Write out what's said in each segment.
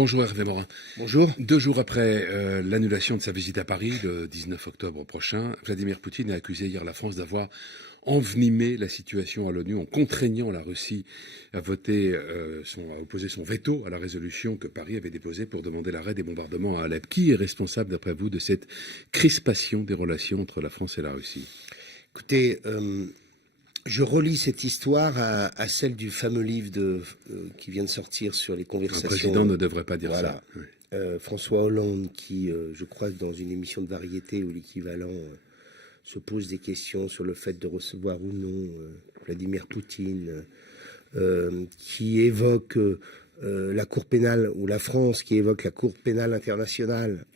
Bonjour Hervé Morin. Bonjour. 2 jours après l'annulation de sa visite à Paris, le 19 octobre prochain, Vladimir Poutine a accusé hier la France d'avoir envenimé la situation à l'ONU en contraignant la Russie à opposer son veto à la résolution que Paris avait déposée pour demander l'arrêt des bombardements à Alep. Qui est responsable, d'après vous, de cette crispation des relations entre la France et la Russie ? Écoutez, je relis cette histoire à celle du fameux livre qui vient de sortir sur les conversations. Un président ne devrait pas dire ça. Oui. François Hollande, qui, je crois, dans une émission de variété ou l'équivalent, se pose des questions sur le fait de recevoir ou non Vladimir Poutine, qui évoque la Cour pénale, ou la France qui évoque la Cour pénale internationale.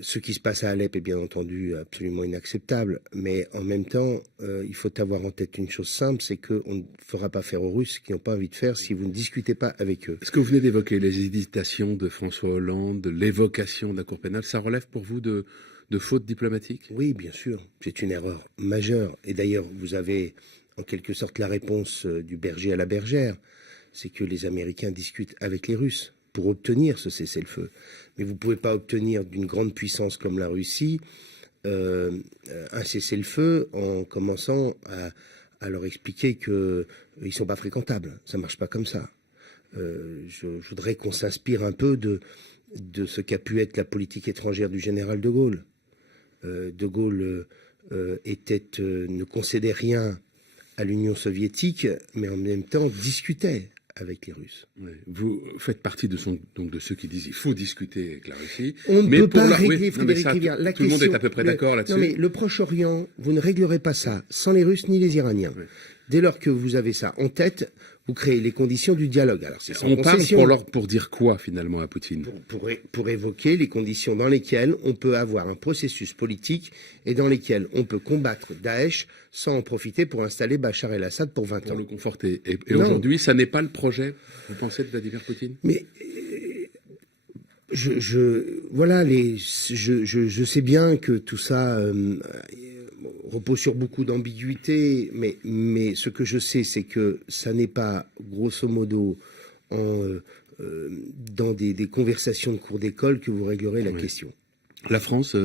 Ce qui se passe à Alep est bien entendu absolument inacceptable, mais en même temps, il faut avoir en tête une chose simple, c'est qu'on ne fera pas faire aux Russes ce qu'ils n'ont pas envie de faire si vous ne discutez pas avec eux. Ce que vous venez d'évoquer, les hésitations de François Hollande, l'évocation de la Cour pénale, ça relève pour vous de fautes diplomatiques ? Oui, bien sûr, c'est une erreur majeure. Et d'ailleurs, vous avez en quelque sorte la réponse du berger à la bergère, c'est que les Américains discutent avec les Russes pour obtenir ce cessez-le-feu. Mais vous ne pouvez pas obtenir d'une grande puissance comme la Russie un cessez-le-feu en commençant à leur expliquer qu'ils ne sont pas fréquentables. Ça ne marche pas comme ça. Je voudrais qu'on s'inspire un peu de ce qu'a pu être la politique étrangère du général de Gaulle. De Gaulle ne concédait rien à l'Union soviétique, mais en même temps discutait avec les Russes. Oui. Vous faites partie de ceux qui disent qu'il faut discuter avec la Russie. On ne peut pas régler, Frédéric Rivière. Tout le monde est à peu près d'accord là-dessus. Non, mais le Proche-Orient, vous ne réglerez pas ça sans les Russes ni les Iraniens. Oui. Dès lors que vous avez ça en tête, vous créez les conditions du dialogue. Alors, c'est sans concession. Parle pour dire quoi, finalement, à Poutine ? Pour évoquer les conditions dans lesquelles on peut avoir un processus politique et dans lesquelles on peut combattre Daesh sans en profiter pour installer Bachar el-Assad pour 20 ans. Pour le conforter. Et aujourd'hui, ça n'est pas le projet, vous pensez, de Vladimir Poutine ? Mais je sais bien que tout ça repose sur beaucoup d'ambiguïté, mais ce que je sais, c'est que ça n'est pas, grosso modo, dans des conversations de cours d'école que vous réglerez la question. La France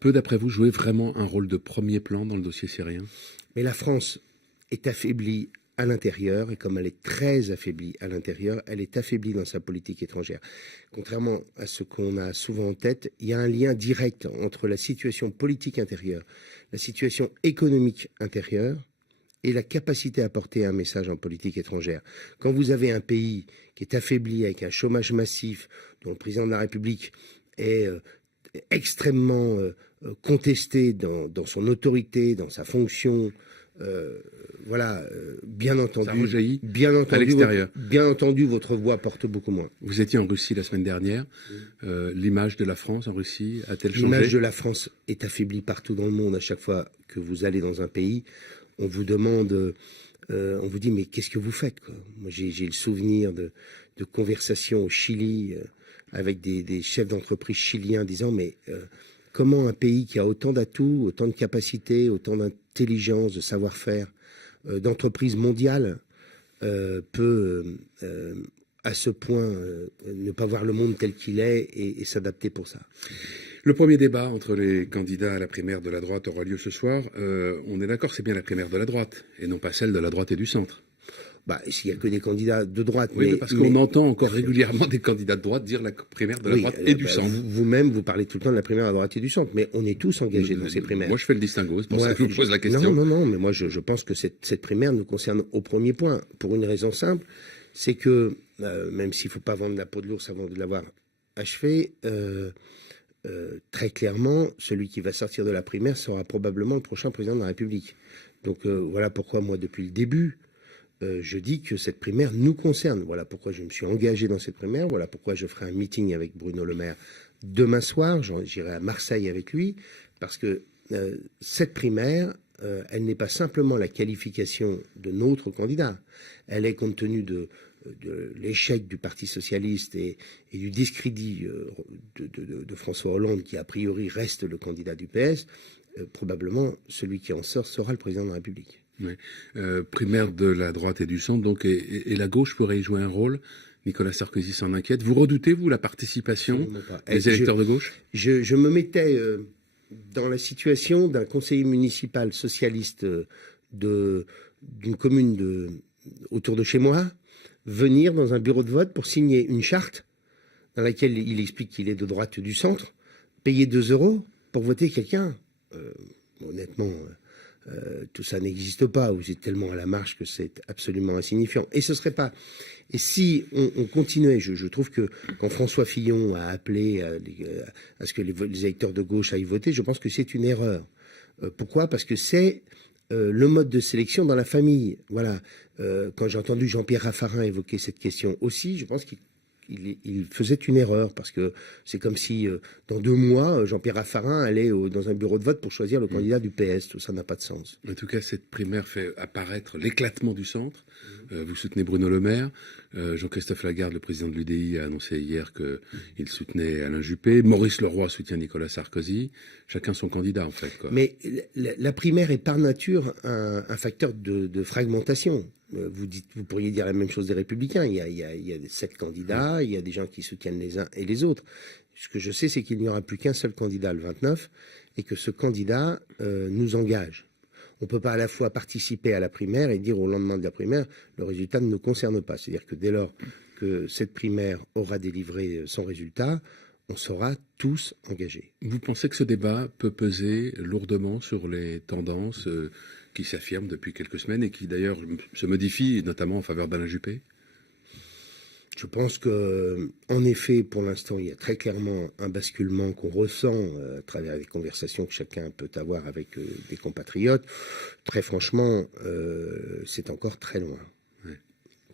peut, d'après vous, jouer vraiment un rôle de premier plan dans le dossier syrien ? Mais la France est affaiblie à l'intérieur, et comme elle est très affaiblie à l'intérieur, elle est affaiblie dans sa politique étrangère. Contrairement à ce qu'on a souvent en tête, il y a un lien direct entre la situation politique intérieure, la situation économique intérieure et la capacité à porter un message en politique étrangère. Quand vous avez un pays qui est affaibli avec un chômage massif, dont le président de la République est extrêmement contesté dans son autorité, dans sa fonction, bien entendu, à l'extérieur. Bien entendu, votre voix porte beaucoup moins. Vous étiez en Russie la semaine dernière. L'image de la France en Russie a-t-elle changé ? L'image de la France est affaiblie partout dans le monde. À chaque fois que vous allez dans un pays, on vous demande, on vous dit mais qu'est-ce que vous faites, quoi ? Moi, j'ai le souvenir de conversations au Chili avec des chefs d'entreprise chiliens disant mais comment un pays qui a autant d'atouts, autant de capacités, autant d'intelligence, de savoir-faire, d'entreprise mondiale peut à ce point ne pas voir le monde tel qu'il est et s'adapter pour ça. Le premier débat entre les candidats à la primaire de la droite aura lieu ce soir. On est d'accord, c'est bien la primaire de la droite et non pas celle de la droite et du centre. S'il n'y a que des candidats de droite. Oui, parce qu'on entend encore régulièrement des candidats de droite dire la primaire de la droite et du centre. Vous-même, vous parlez tout le temps de la primaire à droite et du centre, mais on est tous engagés dans ces primaires. Moi, je fais le distinguo, c'est pour ça que je vous pose la question. Non, mais moi, je pense que cette primaire nous concerne au premier point, pour une raison simple, c'est que, même s'il ne faut pas vendre la peau de l'ours avant de l'avoir achevé, très clairement, celui qui va sortir de la primaire sera probablement le prochain président de la République. Donc voilà pourquoi moi, depuis le début, je dis que cette primaire nous concerne. Voilà pourquoi je me suis engagé dans cette primaire. Voilà pourquoi je ferai un meeting avec Bruno Le Maire demain soir. J'irai à Marseille avec lui. Parce que cette primaire, elle n'est pas simplement la qualification de notre candidat. Elle est, compte tenu de l'échec du Parti socialiste et du discrédit de François Hollande, qui a priori reste le candidat du PS, probablement celui qui en sort sera le président de la République. Oui. Primaire de la droite et du centre, donc, et la gauche pourrait y jouer un rôle, Nicolas Sarkozy s'en inquiète. Vous redoutez, vous, la participation des électeurs de gauche? Je me mettais dans la situation d'un conseiller municipal socialiste d'une commune autour de chez moi, venir dans un bureau de vote pour signer une charte dans laquelle il explique qu'il est de droite du centre, payer 2 € pour voter quelqu'un. Honnêtement, tout ça n'existe pas. Vous êtes tellement à la marge que c'est absolument insignifiant. Et ce serait pas. Et si on continuait, je trouve que quand François Fillon a appelé à ce que les électeurs de gauche aillent voter, je pense que c'est une erreur. Pourquoi? Parce que c'est le mode de sélection dans la famille. Voilà. Quand j'ai entendu Jean-Pierre Raffarin évoquer cette question aussi, je pense qu'il faisait une erreur, parce que c'est comme si dans 2 mois, Jean-Pierre Raffarin allait dans un bureau de vote pour choisir le candidat du PS. Tout ça n'a pas de sens. En tout cas, cette primaire fait apparaître l'éclatement du centre. Vous soutenez Bruno Le Maire. Jean-Christophe Lagarde, le président de l'UDI, a annoncé hier qu'il soutenait Alain Juppé. Maurice Leroy soutient Nicolas Sarkozy. Chacun son candidat, en fait, quoi. Mais la primaire est par nature un facteur de fragmentation. Vous pourriez dire la même chose des Républicains. Il y a 7 candidats, il y a des gens qui soutiennent les uns et les autres. Ce que je sais, c'est qu'il n'y aura plus qu'un seul candidat, le 29, et que ce candidat nous engage. On ne peut pas à la fois participer à la primaire et dire au lendemain de la primaire, le résultat ne nous concerne pas. C'est-à-dire que dès lors que cette primaire aura délivré son résultat, on sera tous engagés. Vous pensez que ce débat peut peser lourdement sur les tendances qui s'affirment depuis quelques semaines et qui d'ailleurs se modifient, notamment en faveur d'Alain Juppé? Je pense que, en effet, pour l'instant, il y a très clairement un basculement qu'on ressent à travers les conversations que chacun peut avoir avec des compatriotes. Très franchement, c'est encore très loin. Ouais.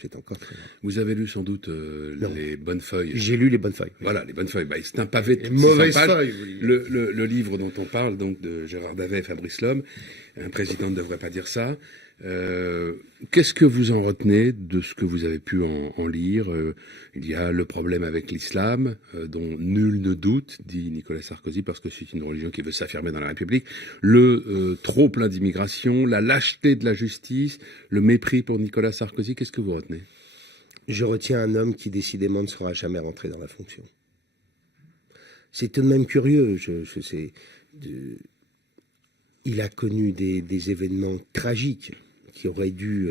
C'est encore très loin. Vous avez lu sans doute les bonnes feuilles. J'ai lu les bonnes feuilles. Voilà, les bonnes feuilles. C'est un pavé de mauvaises pages. feuilles. Le livre dont on parle, donc de Gérard Davet et Fabrice Lhomme, un président ne devrait pas dire ça. Qu'est-ce que vous en retenez de ce que vous avez pu en lire? Il y a le problème avec l'islam, dont nul ne doute, dit Nicolas Sarkozy, parce que c'est une religion qui veut s'affirmer dans la République. Le trop plein d'immigration, la lâcheté de la justice, le mépris pour Nicolas Sarkozy. Qu'est-ce que vous retenez? Je retiens un homme qui décidément ne sera jamais rentré dans la fonction. C'est tout de même curieux. Il a connu des événements tragiques qui auraient dû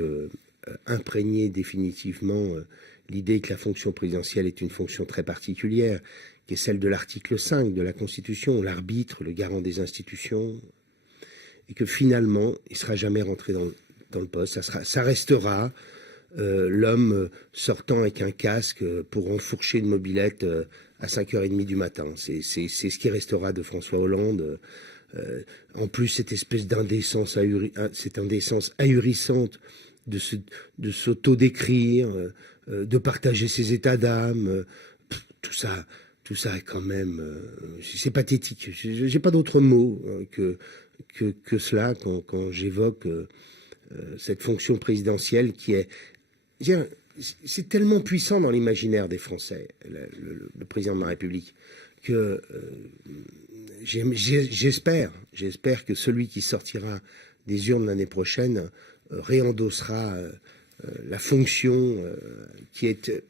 imprégner définitivement l'idée que la fonction présidentielle est une fonction très particulière, qui est celle de l'article 5 de la Constitution, l'arbitre, le garant des institutions, et que finalement, il ne sera jamais rentré dans le poste. Ça restera l'homme sortant avec un casque pour enfourcher une mobilette à 5h30 du matin. C'est ce qui restera de François Hollande. En plus, cette espèce d'indécence ahurissante de s'auto-décrire, de partager ses états d'âme, tout ça est quand même, c'est pathétique. J'ai pas d'autre mot que cela quand j'évoque cette fonction présidentielle qui est, c'est tellement puissant dans l'imaginaire des Français, le président de la République, que j'espère que celui qui sortira des urnes l'année prochaine réendossera la fonction qui est.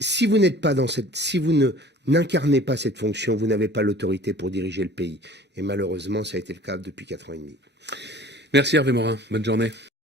Si vous n'êtes pas si vous n'incarnez pas cette fonction, vous n'avez pas l'autorité pour diriger le pays. Et malheureusement, ça a été le cas depuis 4 ans et demi. Merci Hervé Morin. Bonne journée.